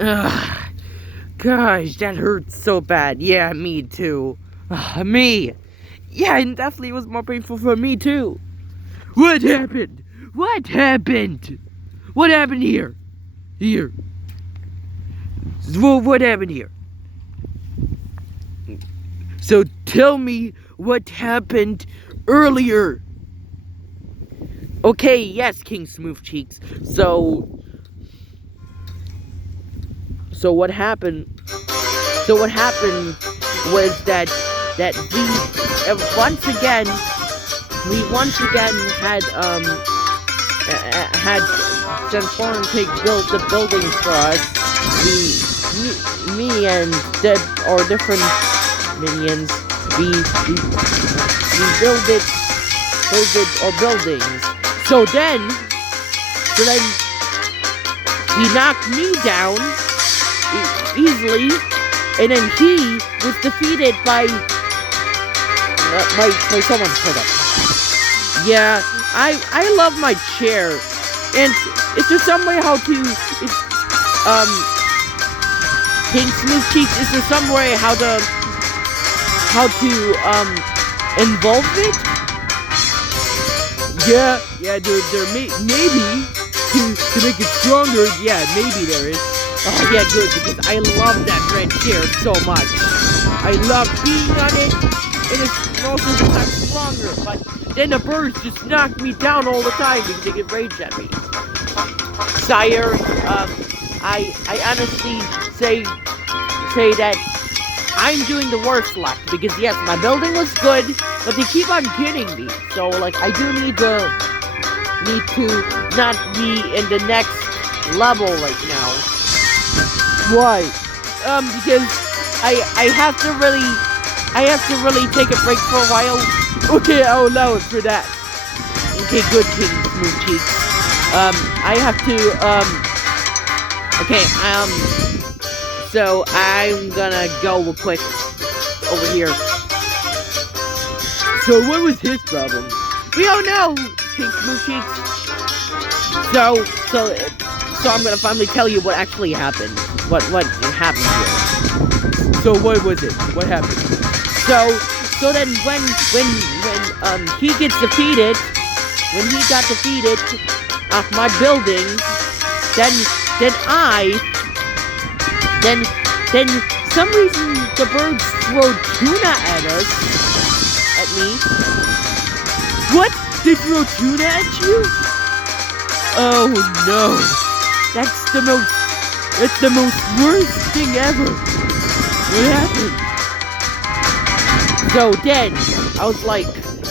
Ugh, gosh, that hurts so bad. Yeah, me too. Me. Yeah, it definitely was more painful for me too. What happened? What happened? What happened here? Here. What happened here? So tell me what happened earlier. Okay, yes, King Smooth Cheeks. So what happened? So what happened was that we once again had Transform Pig build the buildings for us. Me and our different minions, we build our buildings. So then he knocked me down easily, and then he was defeated by someone. Hold up. Yeah, I love my chair, and is there some way how to King Smooth Cheeks? Is there some way how to involve it? Yeah, there maybe to make it stronger. Yeah, maybe there is. Oh yeah, good, because I love that red chair so much. I love being on it, and it's also sometimes stronger. But then the birds just knock me down all the time because they get rage at me. Sire, I honestly say that I'm doing the worst luck, because yes, my building was good, but they keep on getting me. So like, I do need to not be in the next level right now. Why? Because I have to really take a break for a while. Okay, I'll allow it for that. Okay, good, King Smooth Cheeks. I have to okay, so I'm gonna go real quick over here. So what was his problem? We don't know, King Smooth Cheeks. So I'm gonna finally tell you what actually happened. What happened here. So what was it? What happened? So then when he got defeated off my building, then some reason the birds throw tuna at me. What? They throw tuna at you? Oh no. That's the most worst thing ever. What happened? So then I was like,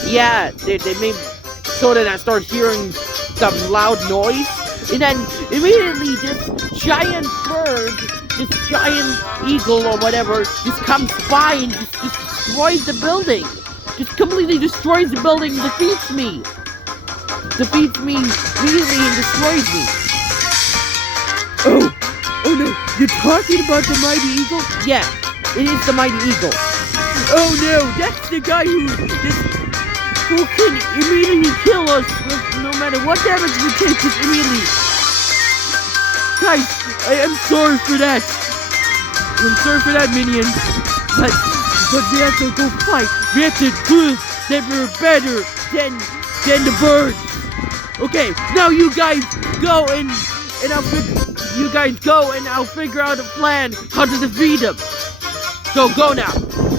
yeah, they made. So then I started hearing some loud noise, and then immediately this giant bird, this giant eagle or whatever, just comes by and just destroys the building. Just completely destroys the building, defeats me immediately and destroys me. Oh no, you're talking about the Mighty Eagle? Yeah, it is the Mighty Eagle. Oh no, that's the guy who can immediately kill us with no matter what damage we take, just immediately. Guys, I am sorry for that. I'm sorry for that, minion. But we have to go fight. We have to prove that we're better than the birds. Okay, now you guys go and I'll figure out a plan how to defeat them. So go now.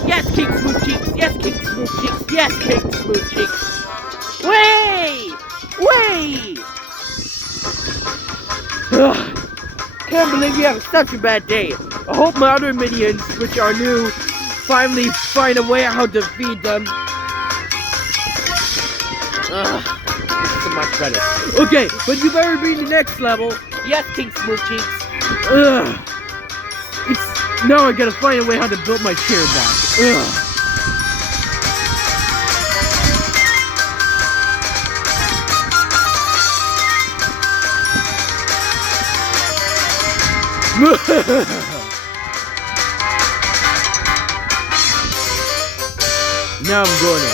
Yes, King Smooth Cheeks. Yes, King Smooth Cheeks. Yes, King Smooth Cheeks. Wait! Ugh. Can't believe you have such a bad day. I hope my other minions, which are new, finally find a way how to defeat them. This is much better. Okay, but you better be in the next level. Yes, King Smooth Cheeks. Now I gotta find a way how to build my chair back. Now I'm going to